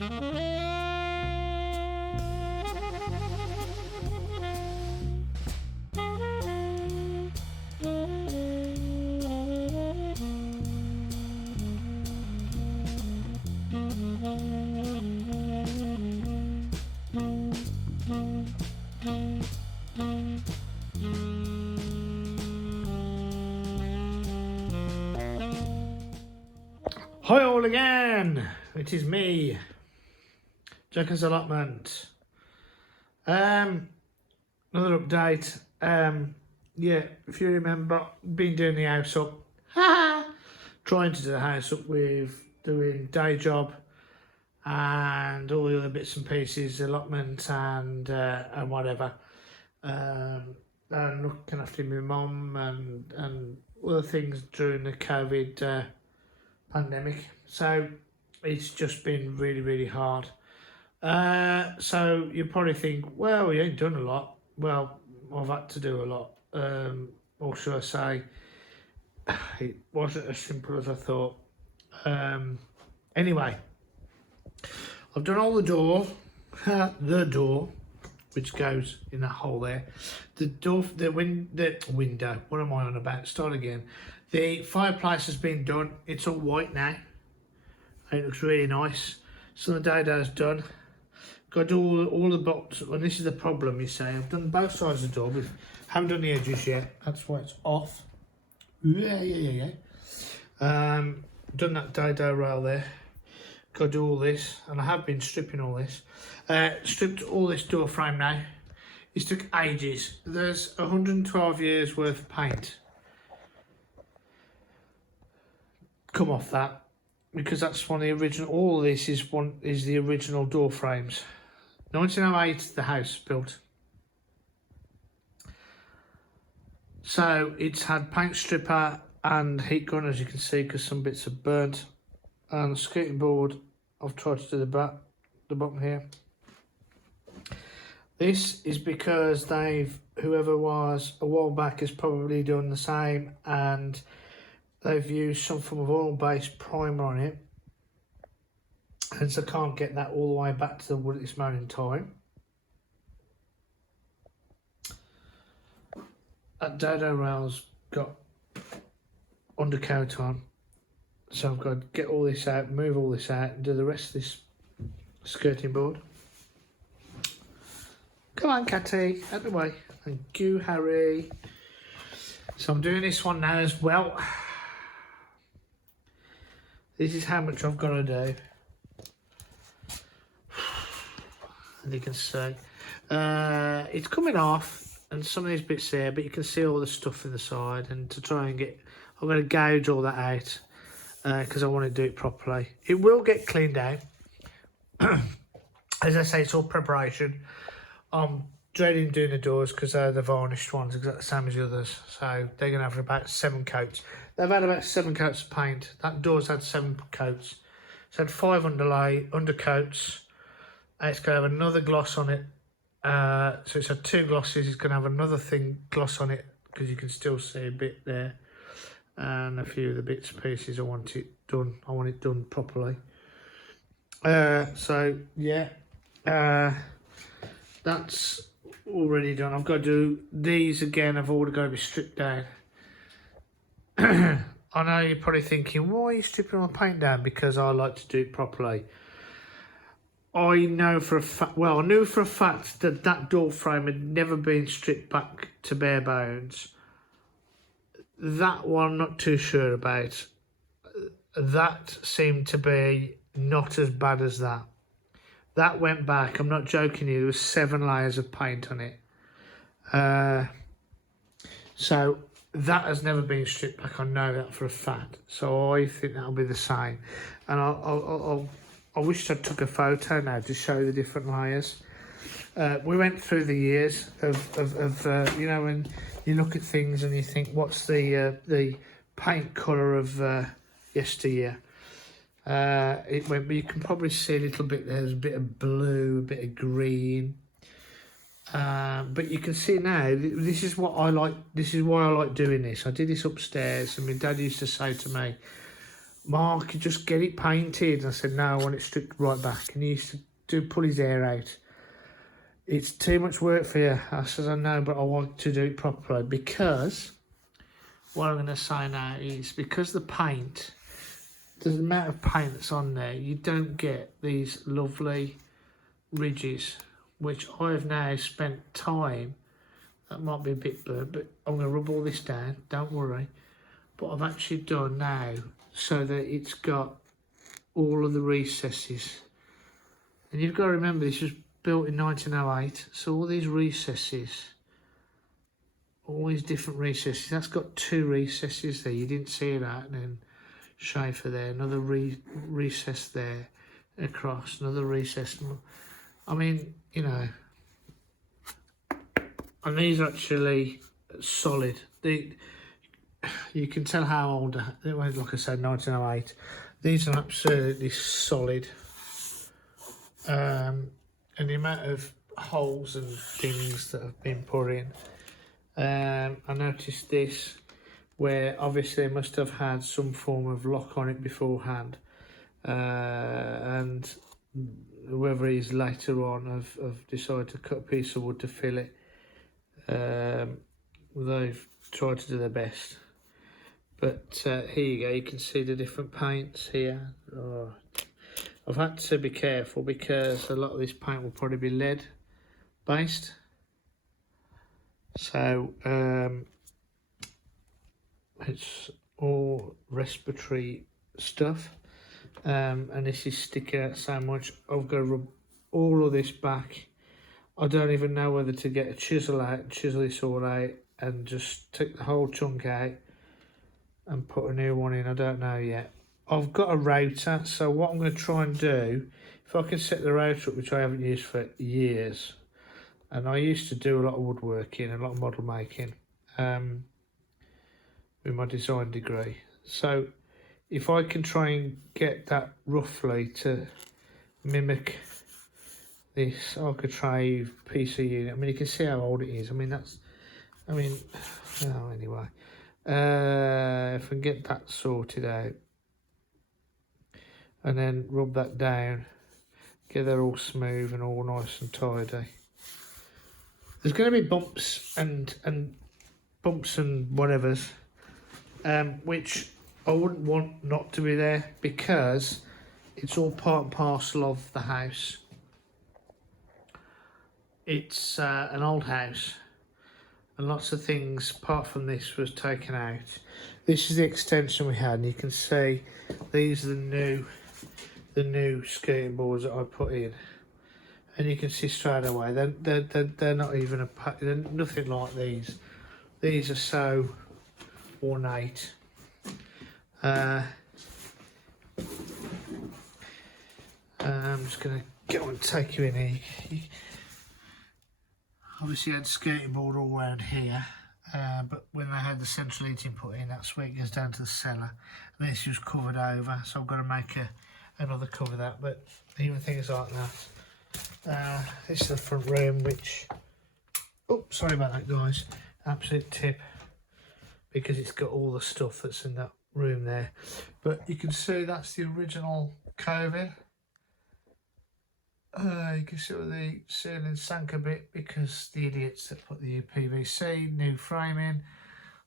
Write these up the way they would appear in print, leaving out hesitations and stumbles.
Hi all again, it is me, Jacko's Allotment. Another update. Yeah, if you remember, been doing the house up, trying to do the house up with doing day job and all the other bits and pieces, allotment and whatever. And looking after my mum and other things during the COVID pandemic, so it's just been really hard. So you probably think, well, you ain't done a lot. Well, I've had to do a lot, or should I say it wasn't as simple as I thought. Anyway, I've done all the door the door which goes in that hole there, the door, the window, what am I on about, start again. The fireplace has been done, it's all white now, it looks really nice. So the dado's done. Got to do all the box, and this is the problem, you see. I've done both sides of the door, but haven't done the edges yet. That's why it's off. Yeah. Done that dado rail there. Got to do all this, and I have been stripping all this. Stripped all this door frame now. It took ages. There's 112 years worth of paint come off that, because that's one of the original. All of this is the original door frames. 1908 the house built, so it's had paint stripper and heat gun, as you can see, because some bits are burnt, and the skirting board I've tried to do the bottom here. This is because whoever was a while back has probably done the same, and they've used some form of oil-based primer on it, and so can't get that all the way back to the wood at this moment in time. That dado rail's got undercoat on, so I've got to get all this out, move all this out, and do the rest of this skirting board. Come on, Catty, out the way. Thank you, Harry. So I'm doing this one now as well. This is how much I've got to do. And you can see it's coming off, and some of these bits there, but you can see all the stuff in the side. And to try and get, I'm going to gouge all that out because I want to do it properly. It will get cleaned out. As I say, it's all preparation. I'm dreading doing the doors because they're the varnished ones, exactly the same as the others. So they're going to have about 7 coats. They've had about 7 coats of paint. That door's had 7 coats. It's had 5 undercoats. It's going to have another gloss on it. So it's had 2 glosses. It's going to have another gloss on it, because you can still see a bit there. And a few of the bits and pieces I want it done. I want it done properly. So, yeah. That's already done. I've got to do these again. I've already got to be stripped down. I know you're probably thinking, why are you stripping my paint down? Because I like to do it properly. I know for a fact, well, I knew for a fact that that door frame had never been stripped back to bare bones. That one, I'm not too sure about. That seemed to be not as bad as that. That went back, I'm not joking you, there was 7 layers of paint on it. So that has never been stripped back, I know that for a fact. So I think that'll be the same. And I wish I took a photo now to show the different layers. We went through the years of you know, when you look at things and you think, what's the paint colour of yesteryear? It went, but you can probably see a little bit, there's a bit of blue, a bit of green. But you can see now, this is what I like, this is why I like doing this. I did this upstairs, and my dad used to say to me, Mark, you just get it painted. And I said, no, I want it stripped right back. And he used to pull his hair out. It's too much work for you. I said, I know, but I want to do it properly. Because what I'm going to say now is because the paint, the amount of paint that's on there, you don't get these lovely ridges, which I have now spent time. That might be a bit blurred, but I'm going to rub all this down, don't worry. But I've actually done now so that it's got all of the recesses. And you've got to remember, this was built in 1908, so all these recesses, all these different recesses, that's got 2 recesses there. You didn't see that, and then Schaefer there, another recess there, across, another recess. I mean, you know, and these are actually solid. You can tell how old, like I said, 1908. These are absolutely solid. And the amount of holes and things that have been put in. I noticed this, where obviously they must have had some form of lock on it beforehand. And whoever it is later on have decided to cut a piece of wood to fill it. They've tried to do their best. But here you go, you can see the different paints here. Oh, I've had to be careful because a lot of this paint will probably be lead based. So it's all respiratory stuff. And this is sticking out so much. I've got to rub all of this back. I don't even know whether to get a chisel out, chisel this all out, and just take the whole chunk out and put a new one in. I don't know yet. I've got a router, so what I'm going to try and do, if I can set the router up, which I haven't used for years, and I used to do a lot of woodworking, a lot of model making, with my design degree. So if I can try and get that roughly to mimic this architrave PC unit, I mean, you can see how old it is. I mean, anyway, if I can get that sorted out and then rub that down, get that all smooth and all nice and tidy. There's going to be bumps and whatevers, which I wouldn't want not to be there because it's all part and parcel of the house. It's an old house, and lots of things apart from this was taken out. This is the extension we had, and you can see these are the new skirting boards that I put in, and you can see straight away they're not even they're nothing like these. These are so ornate. I'm just going to go and take you in here. Obviously, I had skirting board all around here, but when they had the central heating put in, that's where it goes down to the cellar. And this was covered over, so I've got to make another cover that. But even things like that. This is the front room, which, oh, sorry about that, guys. Absolute tip, because it's got all the stuff that's in that room there. But you can see that's the original COVID. You can see the ceiling sank a bit because the idiots that put the UPVC, new framing,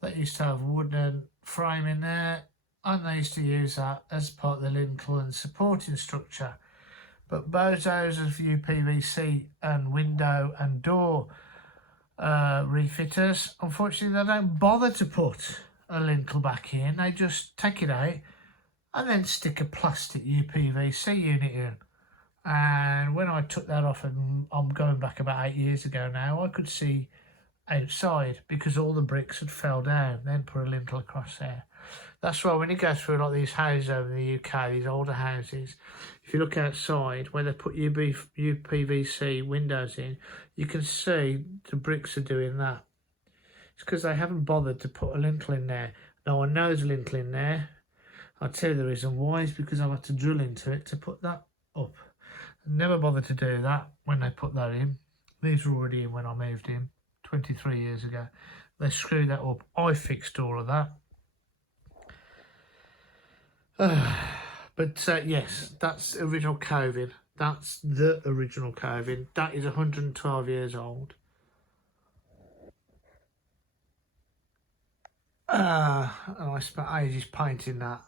that used to have wooden framing there, and they used to use that as part of the lintel and supporting structure. But bozos of UPVC and window and door refitters, unfortunately they don't bother to put a lintel back in. They just take it out and then stick a plastic UPVC unit in. And when I took that off, and I'm going back about 8 years ago now, I could see outside because all the bricks had fell down, then put a lintel across there. That's why when you go through like these houses over in the UK, these older houses, if you look outside where they put UPVC windows in, you can see the bricks are doing that. It's because they haven't bothered to put a lintel in there. Now I know there's a lintel in there. I'll tell you the reason why is because I've had to drill into it to put that up. Never bothered to do that when they put that in. These were already in when I moved in 23 years ago. They screwed that up. I fixed all of that. But yes, that's original coving. That's the original coving. That is 112 years old. And I spent ages painting that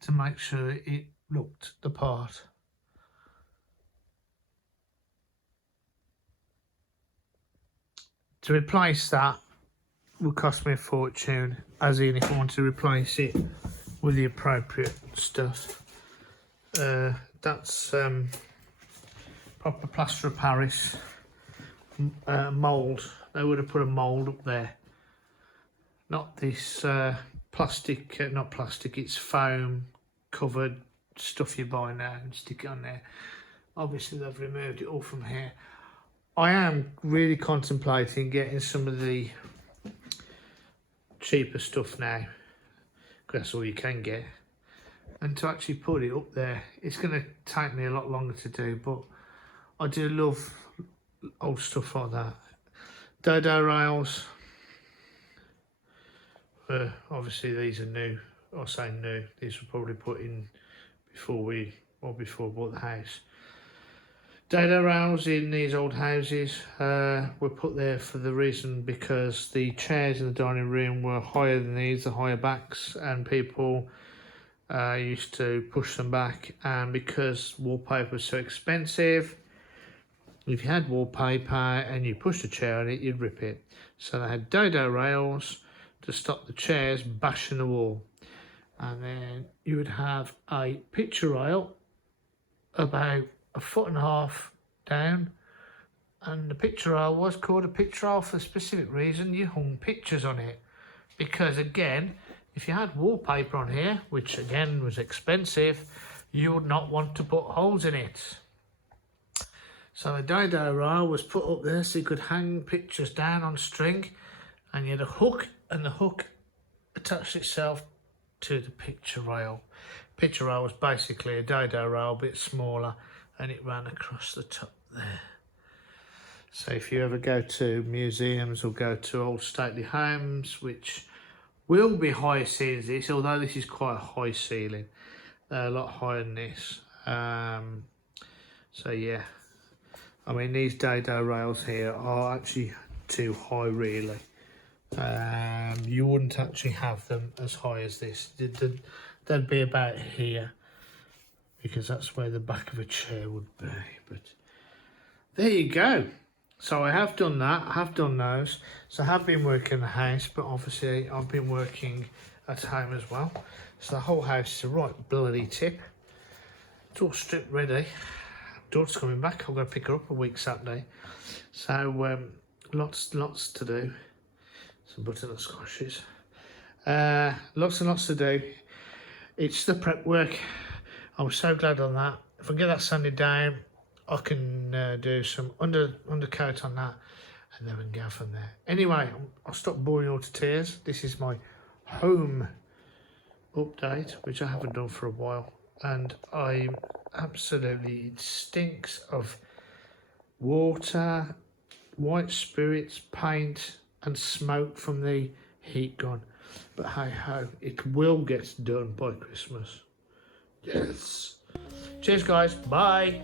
to make sure it looked the part. To replace that would cost me a fortune, as in if I want to replace it with the appropriate stuff. That's proper plaster of Paris mould. They would have put a mould up there, not this plastic, not plastic, it's foam covered stuff you buy now and stick it on there. Obviously they've removed it all from here. I am really contemplating getting some of the cheaper stuff now, because that's all you can get, and to actually put it up there. It's going to take me a lot longer to do, but I do love old stuff like that. Dado rails, obviously these are new. I say new, these were probably put in before I bought the house. Dado rails in these old houses were put there for the reason because the chairs in the dining room were higher than these, the higher backs, and people used to push them back, and because wallpaper was so expensive, if you had wallpaper and you pushed a chair on it, you'd rip it. So they had dado rails to stop the chairs bashing the wall. And then you would have a picture rail about 1.5 foot down, and the picture rail was called a picture rail for a specific reason. You hung pictures on it, because again, if you had wallpaper on here, which again was expensive, you would not want to put holes in it. So the dado rail was put up there so you could hang pictures down on string, and you had a hook, and the hook attached itself to the picture rail. Picture rail was basically a dado rail, a bit smaller, and it ran across the top there. So if you ever go to museums or go to old stately homes, which will be higher ceilings this, although this is quite a high ceiling, they're a lot higher than this. So yeah, I mean, these dado rails here are actually too high really. You wouldn't actually have them as high as this. They'd be about here, because that's where the back of a chair would be. But there you go. So I have done that, I have done those. So I have been working in the house, but obviously I've been working at home as well. So the whole house is a right bloody tip. It's all stripped ready. Daughter's coming back, I'm going to pick her up a week Saturday. So lots to do. Some butternut squashes. Lots and lots to do. It's the prep work. I was so glad on that. If I get that sanded down, I can do some undercoat on that, and then we can go from there. Anyway, I'll stop boring you all to tears. This is my home update, which I haven't done for a while, and I'm absolutely, it stinks of water, white spirits, paint and smoke from the heat gun. But hey ho, it will get done by Christmas. Yes. Cheers guys, bye.